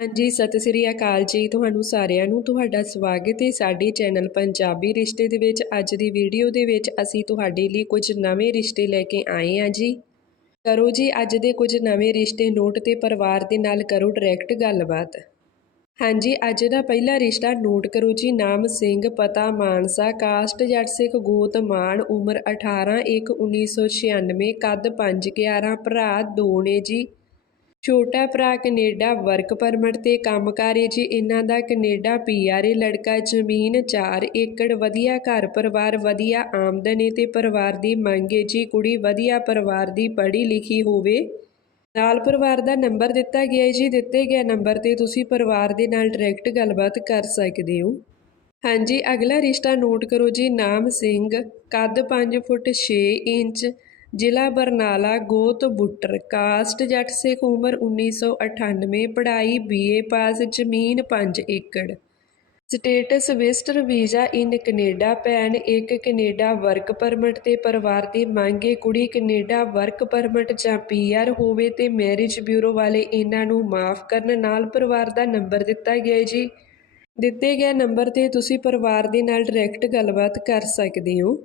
ਹਾਂਜੀ, ਸਤਿ ਸ੍ਰੀ ਅਕਾਲ ਜੀ ਤੁਹਾਨੂੰ ਸਾਰਿਆਂ ਨੂੰ। ਤੁਹਾਡਾ ਸਵਾਗਤ ਹੈ ਸਾਡੇ ਚੈਨਲ ਪੰਜਾਬੀ ਰਿਸ਼ਤੇ ਦੇ ਵਿੱਚ। ਅੱਜ ਦੀ ਵੀਡੀਓ ਦੇ ਵਿੱਚ ਅਸੀਂ ਤੁਹਾਡੇ ਲਈ ਕੁਝ ਨਵੇਂ ਰਿਸ਼ਤੇ ਲੈ ਕੇ ਆਏ ਹਾਂ ਜੀ। ਕਰੋ ਜੀ, ਅੱਜ ਦੇ ਕੁਝ ਨਵੇਂ ਰਿਸ਼ਤੇ ਨੋਟ ਤੇ ਪਰਿਵਾਰ ਦੇ ਨਾਲ ਕਰੋ ਡਾਇਰੈਕਟ ਗੱਲਬਾਤ। ਹਾਂਜੀ, ਅੱਜ ਦਾ ਪਹਿਲਾ ਰਿਸ਼ਤਾ ਨੋਟ ਕਰੋ ਜੀ। ਨਾਮ ਸਿੰਘ, ਪਤਾ ਮਾਨਸਾ, ਕਾਸਟ ਜੱਟ ਸਿੱਖ ਗੋਤ, ਮਾਨ, ਉਮਰ 18 1 1996 ਕੱਦ 5 11 ਭਰਾ ਦੋ ਨੇ ਜੀ। ਛੋਟਾ ਭਰਾ ਕੈਨੇਡਾ ਵਰਕ ਪਰਮਿਟ ਤੇ ਕੰਮ ਕਰੇ ਜੀ। ਇਹਨਾਂ ਦਾ ਕੈਨੇਡਾ ਪੀਆਰਏ ਲੜਕਾ, ਜ਼ਮੀਨ 4 ਏਕੜ, ਵਧੀਆ ਘਰ ਪਰਿਵਾਰ, ਵਧੀਆ ਆਮਦਨ ਏ ਤੇ ਪਰਿਵਾਰ ਦੀ ਮੰਗ ਏ ਜੀ। ਕੁੜੀ ਵਧੀਆ ਪਰਿਵਾਰ ਦੀ ਪੜ੍ਹੀ ਲਿਖੀ ਹੋਵੇ। ਨਾਲ ਪਰਿਵਾਰ ਦਾ ਨੰਬਰ ਦਿੱਤਾ ਗਿਆ ਹੈ ਜੀ। ਦਿੱਤੇ ਗਏ ਨੰਬਰ ਤੇ ਤੁਸੀਂ ਪਰਿਵਾਰ ਦੇ ਨਾਲ ਡਾਇਰੈਕਟ ਗੱਲਬਾਤ ਕਰ ਸਕਦੇ ਹੋ। ਹਾਂਜੀ, ਅਗਲਾ ਰਿਸ਼ਤਾ ਨੋਟ ਕਰੋ ਜੀ। ਨਾਮ ਸਿੰਘ, ਕੱਦ 5 ਫੁੱਟ 6 ਇੰਚ ਜ਼ਿਲ੍ਹਾ ਬਰਨਾਲਾ ਗੋਤ ਬੁੱਟਰ, ਕਾਸਟ ਜੱਟ ਸਿੱਖ ਉਮਰ 1998 ਪੜ੍ਹਾਈ ਬੀਏ ਪਾਸ, ਜ਼ਮੀਨ 5 ਏਕੜ। Status visitor visa in Canada ਭੈਣ ਇੱਕ ਕੈਨੇਡਾ ਵਰਕ ਪਰਮਿਟ ਤੇ ਪਰਿਵਾਰ ਦੀ ਮੰਗੇ ਕੁੜੀ ਕੈਨੇਡਾ ਵਰਕ ਪਰਮਿਟ ਜਾਂ ਪੀਆਰ ਹੋਵੇ ਤੇ ਮੈਰਿਜ ਬਿਊਰੋ ਵਾਲੇ ਇਹਨਾਂ ਨੂੰ ਮਾਫ ਕਰਨ ਨਾਲ ਪਰਿਵਾਰ ਦਾ ਨੰਬਰ ਦਿੱਤਾ ਗਿਆ ਜੀ। ਦਿੱਤੇ ਗਏ ਨੰਬਰ ਤੇ ਤੁਸੀਂ ਪਰਿਵਾਰ ਦੇ ਨਾਲ ਡਾਇਰੈਕਟ ਗੱਲਬਾਤ ਕਰ ਸਕਦੇ ਹੋ।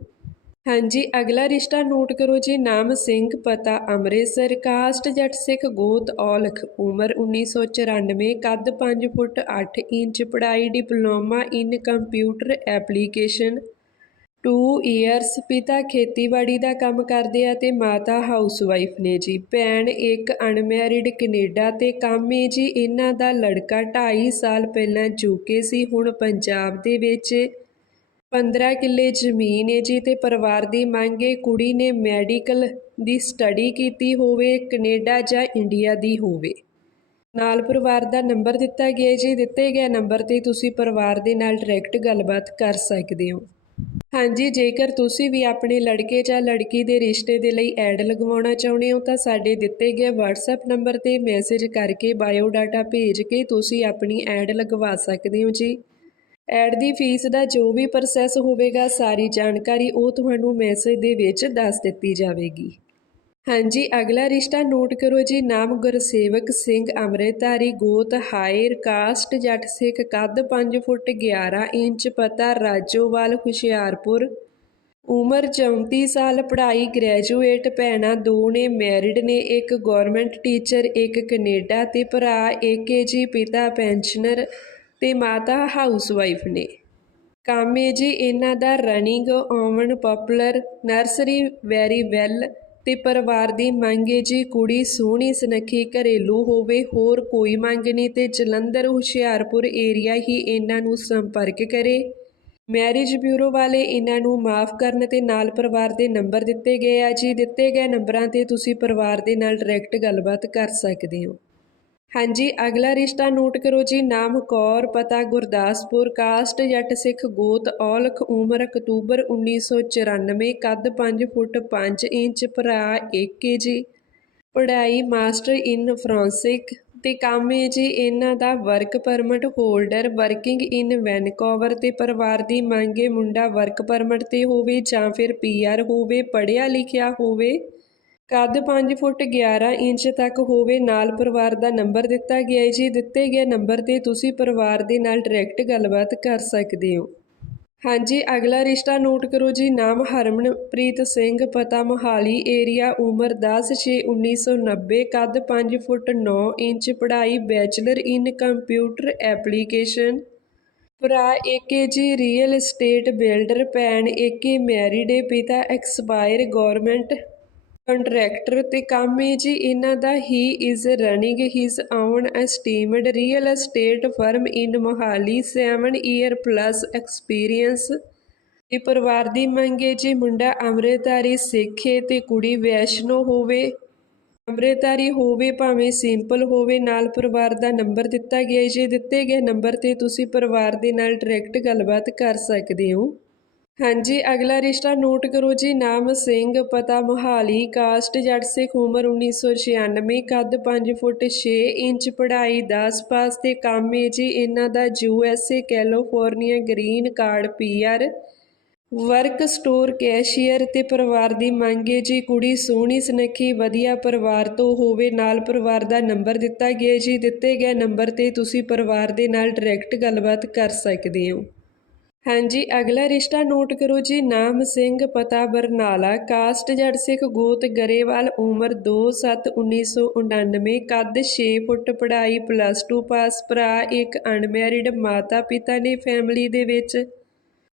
ਹਾਂਜੀ, ਅਗਲਾ ਰਿਸ਼ਤਾ ਨੋਟ ਕਰੋ ਜੀ। ਨਾਮ ਸਿੰਘ, ਪਤਾ ਅੰਮ੍ਰਿਤਸਰ, ਕਾਸਟ ਜੱਟ ਸਿੱਖ, ਗੋਤ ਔਲਖ, ਉਮਰ 1994 ਕੱਦ 5 ਫੁੱਟ 8 ਇੰਚ, ਪੜ੍ਹਾਈ diploma in computer application. 2 years ਪਿਤਾ ਖੇਤੀਬਾੜੀ ਦਾ ਕੰਮ ਕਰਦੇ ਆ ਤੇ ਮਾਤਾ ਹਾਊਸਵਾਈਫ ਨੇ ਜੀ। ਭੈਣ ਇੱਕ ਅਨਮੈਰਿਡ ਕੈਨੇਡਾ ਤੇ ਕੰਮ ਏ ਜੀ। ਇਹਨਾਂ ਦਾ ਲੜਕਾ 2.5 ਸਾਲ ਪਹਿਲਾਂ ਚੁੱਕੇ ਸੀ, ਹੁਣ ਪੰਜਾਬ ਦੇ ਵਿੱਚ 15 ਕਿੱਲੇ ਜ਼ਮੀਨ ਹੈ ਜੀ ਤੇ ਪਰਿਵਾਰ ਦੀ ਮੰਗ ਹੈ ਕੁੜੀ ਨੇ ਮੈਡੀਕਲ ਦੀ ਸਟੱਡੀ ਕੀਤੀ ਹੋਵੇ, ਕੈਨੇਡਾ ਜਾਂ ਇੰਡੀਆ ਦੀ ਹੋਵੇ। ਨਾਲ ਪਰਿਵਾਰ ਦਾ ਨੰਬਰ ਦਿੱਤਾ ਗਿਆ ਜੀ, ਦਿੱਤੇ ਗਏ ਨੰਬਰ ਤੇ ਤੁਸੀਂ ਪਰਿਵਾਰ ਦੇ ਨਾਲ ਡਾਇਰੈਕਟ ਗੱਲਬਾਤ ਕਰ ਸਕਦੇ ਹੋ। ਹਾਂਜੀ, ਜੇਕਰ ਤੁਸੀਂ ਵੀ ਆਪਣੇ ਲੜਕੇ ਜਾਂ ਲੜਕੀ ਦੇ ਰਿਸ਼ਤੇ ਦੇ ਲਈ ਐਡ ਲਗਵਾਉਣਾ ਚਾਹੁੰਦੇ ਹੋ, ਤਾਂ ਸਾਡੇ ਦਿੱਤੇ ਗਏ WhatsApp ਨੰਬਰ ਤੇ ਮੈਸੇਜ ਕਰਕੇ ਬਾਇਓ ਡਾਟਾ ਭੇਜ ਕੇ ਤੁਸੀਂ ਆਪਣੀ ਐਡ ਲਗਵਾ ਸਕਦੇ ਹੋ ਜੀ। ਐਡ ਦੀ ਫੀਸ ਦਾ ਜੋ ਵੀ ਪ੍ਰੋਸੈਸ ਹੋਵੇਗਾ, ਸਾਰੀ ਜਾਣਕਾਰੀ ਉਹ ਤੁਹਾਨੂੰ ਮੈਸੇਜ ਦੇ ਵਿੱਚ ਦੱਸ ਦਿੱਤੀ ਜਾਵੇਗੀ। ਹਾਂਜੀ, ਅਗਲਾ ਰਿਸ਼ਤਾ ਨੋਟ ਕਰੋ ਜੀ। ਨਾਮ ਗੁਰਸੇਵਕ ਸਿੰਘ ਅੰਮ੍ਰਿਤਧਾਰੀ, ਗੋਤ ਹਾਇਰ, ਕਾਸਟ ਜੱਟ ਸਿੱਖ, ਕੱਦ 5 ਫੁੱਟ 11 ਇੰਚ, ਪਤਾ ਰਾਜੋਵਾਲ, ਹੁਸ਼ਿਆਰਪੁਰ। ਉਮਰ 34 ਸਾਲ, ਪੜ੍ਹਾਈ ਗ੍ਰੈਜੂਏਟ ਭੈਣਾਂ ਦੋ ਨੇ ਮੈਰਿਡ ਨੇ, ਇੱਕ ਗਵਰਨਮੈਂਟ ਟੀਚਰ ਇੱਕ ਕੈਨੇਡਾ ਤੇ ਭਰਾ ਇੱਕ ਹੈ ਜੀ ਪਿਤਾ ਪੈਨਸ਼ਨਰ ਤੇ ਮਾਤਾ ਹਾਊਸਵਾਈਫ ਨੇ। ਕੰਮ ਹੈ ਜੀ ਇਹਨਾਂ ਦਾ running own popular nursery very well ਤੇ ਪਰਿਵਾਰ ਦੀ ਮੰਗ ਹੈ ਜੀ ਕੁੜੀ ਸੋਹਣੀ ਸੁਨੱਖੀ ਘਰੇਲੂ ਹੋਵੇ, ਹੋਰ ਕੋਈ ਮੰਗ ਨਹੀਂ ਤੇ ਜਲੰਧਰ, ਹੁਸ਼ਿਆਰਪੁਰ ਏਰੀਆ ਹੀ ਇਹਨਾਂ ਨੂੰ ਸੰਪਰਕ ਕਰੇ। ਮੈਰਿਜ ਬਿਊਰੋ ਵਾਲੇ ਇਹਨਾਂ ਨੂੰ ਮਾਫ ਕਰਨ ਤੇ ਨਾਲ ਪਰਿਵਾਰ ਦੇ ਨੰਬਰ ਦਿੱਤੇ ਗਏ ਆ ਜੀ। ਦਿੱਤੇ ਗਏ ਨੰਬਰਾਂ ਤੇ ਤੁਸੀਂ ਪਰਿਵਾਰ ਦੇ ਨਾਲ ਡਾਇਰੈਕਟ ਗੱਲਬਾਤ ਕਰ ਸਕਦੇ ਹੋ। ਹਾਂਜੀ, ਅਗਲਾ ਰਿਸ਼ਤਾ ਨੋਟ ਕਰੋ ਜੀ। ਨਾਮ ਕੌਰ, ਪਤਾ ਗੁਰਦਾਸਪੁਰ, ਕਾਸਟ ਜੱਟ ਸਿੱਖ ਗੋਤ, ਔਲਖ ਉਮਰ ਅਕਤੂਬਰ 1994 ਕੱਦ 5 ਫੁੱਟ 5 ਇੰਚ, ਭਰਾ 1 ਜੀ। ਪੜ੍ਹਾਈ ਮਾਸਟਰ ਇਨ ਫਰਾਂਸਿਕ ਤੇ ਕੰਮ ਹੈ ਜੀ। ਇਹਨਾਂ ਦਾ work permit holder, working in Vancouver ਤੇ ਪਰਿਵਾਰ ਦੀ ਮੰਗੇ ਮੁੰਡਾ ਵਰਕ ਪਰਮਿਟ ਤੇ ਹੋਵੇ ਜਾਂ ਫਿਰ ਪੀਆਰ ਹੋਵੇ, ਪੜ੍ਹਿਆ ਲਿਖਿਆ ਹੋਵੇ। ਕੱਦ 5 ਫੁੱਟ 11 ਇੰਚ ਤੱਕ ਹੋਵੇ, ਨਾਲ ਪਰਿਵਾਰ ਦਾ ਨੰਬਰ ਦਿੱਤਾ ਗਿਆ ਹੈ। ਜੀ, ਦਿੱਤੇ ਗਏ ਨੰਬਰ ਤੇ ਤੁਸੀਂ ਪਰਿਵਾਰ ਦੇ ਨਾਲ ਡਾਇਰੈਕਟ ਗੱਲਬਾਤ ਕਰ ਸਕਦੇ ਹੋ। ਹਾਂਜੀ, ਅਗਲਾ ਰਿਸ਼ਤਾ ਨੋਟ ਕਰੋ ਜੀ। ਨਾਮ ਹਰਮਨਪ੍ਰੀਤ ਸਿੰਘ, ਪਤਾ ਮੋਹਾਲੀ, ਏਰੀਆ ਉਮਰ 10/6/1990 ਕੱਦ 5 ਫੁੱਟ 9 ਇੰਚ, ਪੜ੍ਹਾਈ ਬੈਚਲਰ ਇਨ ਕੰਪਿਊਟਰ ਐਪਲੀਕੇਸ਼ਨ। ਭਰਾ ਏਕੇ ਜੀ, ਰੀਅਲ ਏਸਟੇਟ ਬਿਲਡਰ, ਭੈਣ ਏਕੇ, ਮੈਰਿਡ ਪਿਤਾ ਐਕਸਪਾਇਰ ਗਵਰਨਮੈਂਟ ਕੰਟਰੈਕਟਰ ਤੇ ਕੰਮ ਹੈ ਜੀ, ਇਹਨਾਂ ਦਾ he is running his own esteemed real estate firm in Mohali 7 year plus experience ਇਹ ਪਰਿਵਾਰ ਦੀ ਮੰਗ ਹੈ ਜੀ, ਮੁੰਡਾ ਅੰਮ੍ਰਿਤਧਾਰੀ ਸਿੱਖ ਹੈ ਤੇ ਕੁੜੀ ਵੈਸ਼ਨੋ ਹੋਵੇ। ਅੰਮ੍ਰਿਤਧਾਰੀ ਹੋਵੇ ਭਾਵੇਂ ਸਿੰਪਲ ਹੋਵੇ, ਨਾਲ ਪਰਿਵਾਰ ਦਾ ਨੰਬਰ ਦਿੱਤਾ ਗਿਆ ਹੈ ਜੀ। ਦਿੱਤੇ ਗਏ ਨੰਬਰ ਤੇ ਤੁਸੀਂ ਪਰਿਵਾਰ ਦੇ ਨਾਲ ਡਾਇਰੈਕਟ ਗੱਲਬਾਤ ਕਰ ਸਕਦੇ ਹੋ। ਹਾਂਜੀ, ਅਗਲਾ ਰਿਸ਼ਤਾ ਨੋਟ ਕਰੋ ਜੀ। ਨਾਮ ਸਿੰਘ, ਪਤਾ ਮੋਹਾਲੀ, ਕਾਸਟ ਜੱਟ ਸਿੱਖ ਉਮਰ 1996 ਕੱਦ 5 ਫੁੱਟ 6 ਇੰਚ, ਪੜ੍ਹਾਈ 10 ਪਾਸ ਤੇ ਕੰਮ ਹੈ ਜੀ। ਇਹਨਾਂ ਦਾ U S A California green card P R, work store cashier ਤੇ ਪਰਿਵਾਰ ਦੀ ਮੰਗ ਹੈ ਜੀ। ਕੁੜੀ ਸੋਹਣੀ, ਸੁਨੱਖੀ, ਵਧੀਆ ਪਰਿਵਾਰ ਤੋਂ ਹੋਵੇ, ਨਾਲ ਪਰਿਵਾਰ ਦਾ ਨੰਬਰ ਦਿੱਤਾ ਗਿਆ ਜੀ। ਦਿੱਤੇ ਗਏ ਨੰਬਰ ਤੇ ਤੁਸੀਂ ਪਰਿਵਾਰ ਦੇ ਨਾਲ ਡਾਇਰੈਕਟ ਗੱਲਬਾਤ ਕਰ ਸਕਦੇ ਹੋ। ਹਾਂਜੀ, ਅਗਲਾ ਰਿਸ਼ਤਾ ਨੋਟ ਕਰੋ ਜੀ। ਨਾਮ ਸਿੰਘ, ਪਤਾ ਬਰਨਾਲਾ, ਕਾਸਟ ਜੜ ਸਿੱਖ ਗੋਤ ਗਰੇਵਾਲ, ਉਮਰ 2/7/1999 ਕੱਦ 6 ਫੁੱਟ, ਪੜ੍ਹਾਈ ਪਲੱਸ 2 ਪਾਸ ਭਰਾ ਇੱਕ ਅਨਮੈਰਿਡ ਮਾਤਾ ਪਿਤਾ ਨੇ ਫੈਮਿਲੀ ਦੇ ਵਿੱਚ।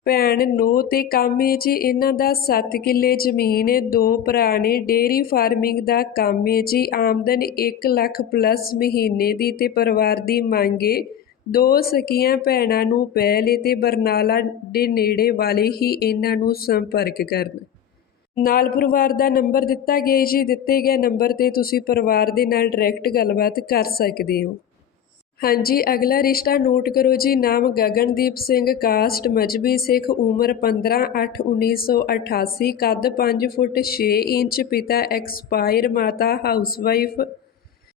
ਭੈਣ ਨੋ ਤੇ ਕੰਮ ਹੈ ਜੀ। ਇਹਨਾਂ ਦਾ 7 ਕਿੱਲੇ ਜ਼ਮੀਨ ਹੈ ਦੋ ਭਰਾ ਨੇ ਡੇਰੀ ਫਾਰਮਿੰਗ ਦਾ ਕੰਮ ਹੈ ਜੀ। ਆਮਦਨ 1 ਲੱਖ ਪਲੱਸ ਮਹੀਨੇ ਦੀ ਤੇ ਪਰਿਵਾਰ ਦੀ ਮੰਗ ਹੈ ਦੋ ਸਕੀਆਂ ਭੈਣਾਂ ਨੂੰ ਪਹਿਲੇ ਤੇ ਬਰਨਾਲਾ ਦੇ ਨੇੜੇ ਵਾਲੇ ਹੀ ਇਹਨਾਂ ਨੂੰ ਸੰਪਰਕ ਕਰਨ। ਨਾਲ ਪਰਿਵਾਰ ਦਾ ਨੰਬਰ ਦਿੱਤਾ ਗਿਆ ਜੀ ਦਿੱਤੇ ਗਏ ਨੰਬਰ ਤੇ ਤੁਸੀਂ ਪਰਿਵਾਰ ਦੇ ਨਾਲ ਡਾਇਰੈਕਟ ਗੱਲਬਾਤ ਕਰ ਸਕਦੇ ਹੋ। ਹਾਂਜੀ, ਅਗਲਾ ਰਿਸ਼ਤਾ ਨੋਟ ਕਰੋ ਜੀ। ਨਾਮ ਗਗਨਦੀਪ ਸਿੰਘ, ਕਾਸਟ ਮਜਬੀ ਸਿੱਖ, ਉਮਰ 15/8/1988 ਕੱਦ 5 ਫੁੱਟ 6 ਇੰਚ, ਪਿਤਾ ਐਕਸਪਾਇਰ, ਮਾਤਾ ਹਾਊਸਵਾਈਫ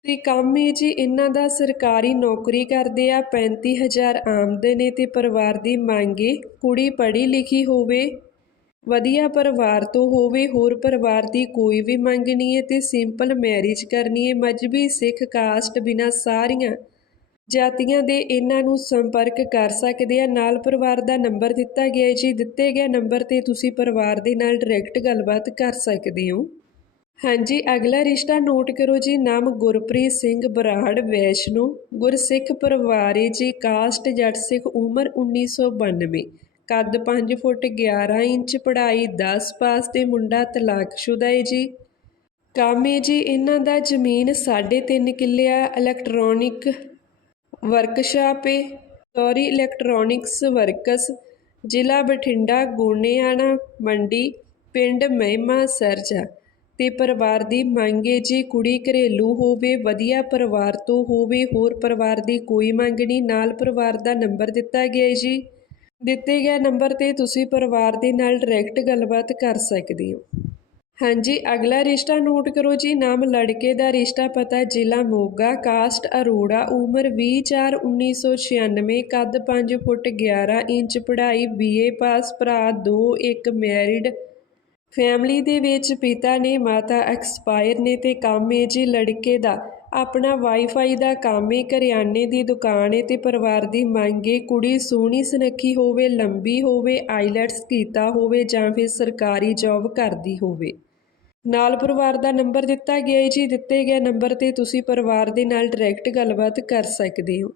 ਤੇ ਕੰਮ ਹੈ ਜੀ ਇਹਨਾਂ ਦਾ ਸਰਕਾਰੀ ਨੌਕਰੀ ਕਰਦੇ ਆ 35000 ਆਮਦਨ ਹੈ ਅਤੇ ਪਰਿਵਾਰ ਦੀ ਮੰਗ ਹੈ ਕੁੜੀ ਪੜ੍ਹੀ ਲਿਖੀ ਹੋਵੇ, ਵਧੀਆ ਪਰਿਵਾਰ ਤੋਂ ਹੋਵੇ, ਹੋਰ ਪਰਿਵਾਰ ਦੀ ਕੋਈ ਵੀ ਮੰਗ ਨਹੀਂ ਹੈ ਤੇ ਸਿੰਪਲ ਮੈਰਿਜ ਕਰਨੀ ਹੈ, ਮਜਬੀ ਸਿੱਖ ਕਾਸਟ ਬਿਨਾ ਸਾਰੀਆਂ ਜਾਤੀਆਂ ਦੇ ਇਹਨਾਂ ਨੂੰ ਸੰਪਰਕ ਕਰ ਸਕਦੇ ਆ। ਨਾਲ ਪਰਿਵਾਰ ਦਾ ਨੰਬਰ ਦਿੱਤਾ ਗਿਆ ਹੈ ਜੀ, ਦਿੱਤੇ ਗਏ ਨੰਬਰ ਤੇ ਤੁਸੀਂ ਪਰਿਵਾਰ ਦੇ ਨਾਲ ਡਾਇਰੈਕਟ ਗੱਲਬਾਤ ਕਰ ਸਕਦੇ ਹੋ। ਹਾਂਜੀ, ਅਗਲਾ ਰਿਸ਼ਤਾ ਨੋਟ ਕਰੋ ਜੀ। ਨਾਮ ਗੁਰਪ੍ਰੀਤ ਸਿੰਘ ਬਰਾੜ, ਵੈਸ਼ਨੂ। ਗੁਰਸਿੱਖ ਪਰਿਵਾਰ ਹੈ ਜੀ, ਕਾਸਟ ਜੱਟ ਸਿੱਖ, ਉਮਰ 1992 ਕੱਦ 5 ਫੁੱਟ 11 ਇੰਚ, ਪੜ੍ਹਾਈ 10 ਪਾਸ ਤੇ ਮੁੰਡਾ ਤਲਾਕਸ਼ੁਦਾ ਹੈ ਜੀ। ਕੰਮ ਹੈ ਜੀ, ਇਹਨਾਂ ਦਾ ਜ਼ਮੀਨ 3.5 ਕਿੱਲੇ ਆ, ਇਲੈਕਟ੍ਰੋਨਿਕ ਵਰਕਸ਼ਾਪ ਏ। Sorry, electronics works. ਜ਼ਿਲ੍ਹਾ ਬਠਿੰਡਾ, ਗੋਨੇਆਣਾ, ਮੰਡੀ, ਪਿੰਡ ਮਹਿਮਾ ਸਰਜਾ। ਅਤੇ ਪਰਿਵਾਰ ਦੀ ਮੰਗ ਏ ਜੀ ਕੁੜੀ ਘਰੇਲੂ ਹੋਵੇ, ਵਧੀਆ ਪਰਿਵਾਰ ਤੋਂ ਹੋਵੇ, ਹੋਰ ਪਰਿਵਾਰ ਦੀ ਕੋਈ ਮੰਗ ਨਹੀਂ। ਨਾਲ ਪਰਿਵਾਰ ਦਾ ਨੰਬਰ ਦਿੱਤਾ ਗਿਆ ਏ ਜੀ। ਦਿੱਤੇ ਗਏ ਨੰਬਰ ਤੇ ਤੁਸੀਂ ਪਰਿਵਾਰ ਦੇ ਨਾਲ ਡਾਇਰੈਕਟ ਗੱਲਬਾਤ ਕਰ ਸਕਦੇ ਹੋ। ਹਾਂਜੀ, ਅਗਲਾ ਰਿਸ਼ਤਾ ਨੋਟ ਕਰੋ ਜੀ। ਨਾਮ ਲੜਕੇ ਦਾ ਰਿਸ਼ਤਾ ਪਤਾ, ਜ਼ਿਲ੍ਹਾ ਮੋਗਾ, ਕਾਸਟ ਅਰੋੜਾ, ਉਮਰ 20/4/1996 ਕੱਦ 5 ਫੁੱਟ 11 ਇੰਚ, ਪੜ੍ਹਾਈ ਬੀਏ ਪਾਸ, ਭਰਾ 2 ਇੱਕ ਮੈਰਿਡ ਫੈਮਿਲੀ ਦੇ ਵਿੱਚ ਪਿਤਾ ਨੇ, ਮਾਤਾ ਐਕਸਪਾਇਰ ਨੇ ਤੇ ਕੰਮ ਏ ਜੀ ਲੜਕੇ ਦਾ, ਆਪਣਾ ਵਾਈਫਾਈ ਦਾ ਕੰਮ ਏ ਕਰਿਆਨੇ ਦੀ ਦੁਕਾਨ ਏ ਤੇ ਪਰਿਵਾਰ ਦੀ ਮੰਗ ਏ, ਕੁੜੀ ਸੋਹਣੀ ਸੁਨੱਖੀ ਹੋਵੇ, ਲੰਬੀ ਹੋਵੇ, ਆਈਲੈਟਸ ਕੀਤਾ ਹੋਵੇ ਜਾਂ ਫਿਰ ਸਰਕਾਰੀ ਜੌਬ ਕਰਦੀ ਹੋਵੇ। ਨਾਲ ਪਰਿਵਾਰ ਦਾ ਨੰਬਰ ਦਿੱਤਾ ਗਿਆ ਏ ਜੀ, ਦਿੱਤੇ ਗਏ ਨੰਬਰ ਤੇ ਤੁਸੀਂ ਪਰਿਵਾਰ ਦੇ ਨਾਲ ਡਾਇਰੈਕਟ ਗੱਲਬਾਤ ਕਰ ਸਕਦੇ ਹੋ।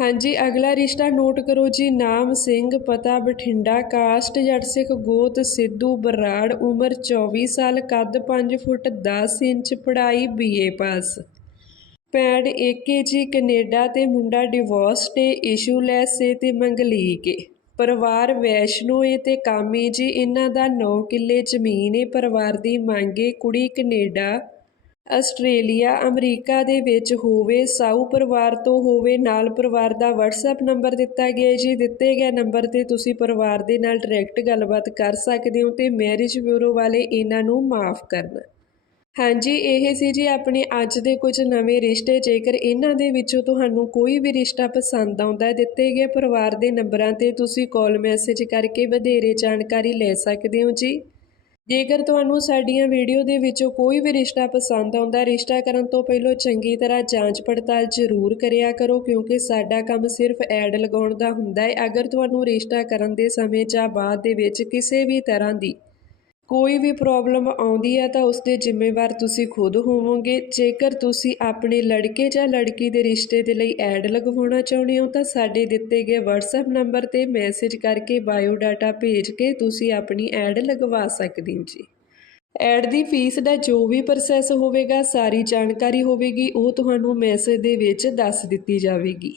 ਹਾਂਜੀ, ਅਗਲਾ ਰਿਸ਼ਤਾ ਨੋਟ ਕਰੋ ਜੀ। ਨਾਮ ਸਿੰਘ, ਪਤਾ ਬਠਿੰਡਾ, ਕਾਸਟ ਜੱਟ ਸਿੱਖ ਗੋਤ, ਸਿੱਧੂ, ਬਰਾੜ, ਉਮਰ 24 ਸਾਲ, ਕੱਦ 5 ਫੁੱਟ 10 ਇੰਚ, ਪੜ੍ਹਾਈ ਬੀਏ ਪਾਸ। ਭੈਣ ਏਕੇ ਜੀ, ਕੈਨੇਡਾ ਤੇ ਮੁੰਡਾ ਡਿਵੋਰਸ ਤੇ ਇਸ਼ੂ ਲੈਸ ਏ ਤੇ ਮੰਗਲੀਕ ਏ। ਪਰਿਵਾਰ ਵੈਸ਼ਨੋ ਏ ਤੇ ਕਾਮੇ ਜੀ, ਇਹਨਾਂ ਦਾ 9 ਕਿੱਲੇ ਜ਼ਮੀਨ ਏ। ਪਰਿਵਾਰ ਦੀ ਮੰਗ ਏ, ਕੁੜੀ ਕੈਨੇਡਾ ਆਸਟ੍ਰੇਲੀਆ, ਅਮਰੀਕਾ ਦੇ ਵਿੱਚ ਹੋਵੇ, ਸਾਊ ਪਰਿਵਾਰ ਤੋਂ ਹੋਵੇ, ਨਾਲ ਪਰਿਵਾਰ ਦਾ WhatsApp ਨੰਬਰ ਦਿੱਤਾ ਗਿਆ ਜੀ। ਦਿੱਤੇ ਗਏ ਨੰਬਰ ਤੇ ਤੁਸੀਂ ਪਰਿਵਾਰ ਦੇ ਨਾਲ ਡਾਇਰੈਕਟ ਗੱਲਬਾਤ ਕਰ ਸਕਦੇ ਹੋ ਤੇ ਮੈਰਿਜ ਬਿਊਰੋ ਵਾਲੇ ਇਹਨਾਂ ਨੂੰ ਮਾਫ ਕਰਨਾ। ਹਾਂਜੀ, ਇਹ ਸੀ ਜੀ ਆਪਣੇ ਅੱਜ ਦੇ ਕੁਝ ਨਵੇਂ ਰਿਸ਼ਤੇ। ਜੇਕਰ ਇਹਨਾਂ ਦੇ ਵਿੱਚੋਂ ਤੁਹਾਨੂੰ ਕੋਈ ਵੀ ਰਿਸ਼ਤਾ ਪਸੰਦ ਆਉਂਦਾ ਦਿੱਤੇ ਗਏ ਪਰਿਵਾਰ ਦੇ ਨੰਬਰਾਂ ਤੇ ਤੁਸੀਂ ਕਾਲ ਮੈਸੇਜ ਕਰਕੇ ਵਧੇਰੇ ਜਾਣਕਾਰੀ ਲੈ ਸਕਦੇ ਹੋ ਜੀ। ਜੇਕਰ ਤੁਹਾਨੂੰ ਸਾਡੀਆਂ ਵੀਡੀਓ ਦੇ ਵਿੱਚੋਂ ਕੋਈ ਵੀ ਰਿਸ਼ਤਾ ਪਸੰਦ ਆਉਂਦਾ, ਰਿਸ਼ਤਾ ਕਰਨ ਤੋਂ ਪਹਿਲਾਂ ਚੰਗੀ ਤਰ੍ਹਾਂ ਜਾਂਚ ਪੜਤਾਲ ਜ਼ਰੂਰ ਕਰਿਆ ਕਰੋ, ਕਿਉਂਕਿ ਸਾਡਾ ਕੰਮ ਸਿਰਫ ਐਡ ਲਗਾਉਣ ਦਾ ਹੁੰਦਾ ਹੈ। ਅਗਰ ਤੁਹਾਨੂੰ ਰਿਸ਼ਤਾ ਕਰਨ ਦੇ ਸਮੇਂ ਜਾਂ ਬਾਅਦ ਦੇ ਵਿੱਚ ਕਿਸੇ ਵੀ ਤਰ੍ਹਾਂ ਦੀ ਕੋਈ ਵੀ ਪ੍ਰੋਬਲਮ ਆਉਂਦੀ ਹੈ ਤਾਂ ਉਸ ਦੇ ਜ਼ਿੰਮੇਵਾਰ ਤੁਸੀਂ ਖੁਦ ਹੋਵੋਗੇ। ਜੇਕਰ ਤੁਸੀਂ ਆਪਣੇ ਲੜਕੇ ਜਾਂ ਲੜਕੀ ਦੇ ਰਿਸ਼ਤੇ ਦੇ ਲਈ ਐਡ ਲਗਵਾਉਣਾ ਚਾਹੁੰਦੇ ਹੋ ਤਾਂ ਸਾਡੇ ਦਿੱਤੇ ਗਏ WhatsApp ਨੰਬਰ ਤੇ ਮੈਸੇਜ ਕਰਕੇ ਬਾਇਓ ਡਾਟਾ ਭੇਜ ਕੇ ਤੁਸੀਂ ਆਪਣੀ ਐਡ ਲਗਵਾ ਸਕਦੇ ਹੋ ਜੀ। ਐਡ ਦੀ ਫੀਸ ਦਾ ਜੋ ਵੀ ਪ੍ਰੋਸੈਸ ਹੋਵੇਗਾ, ਸਾਰੀ ਜਾਣਕਾਰੀ ਹੋਵੇਗੀ, ਉਹ ਤੁਹਾਨੂੰ ਮੈਸੇਜ ਦੇ ਵਿੱਚ ਦੱਸ ਦਿੱਤੀ ਜਾਵੇਗੀ।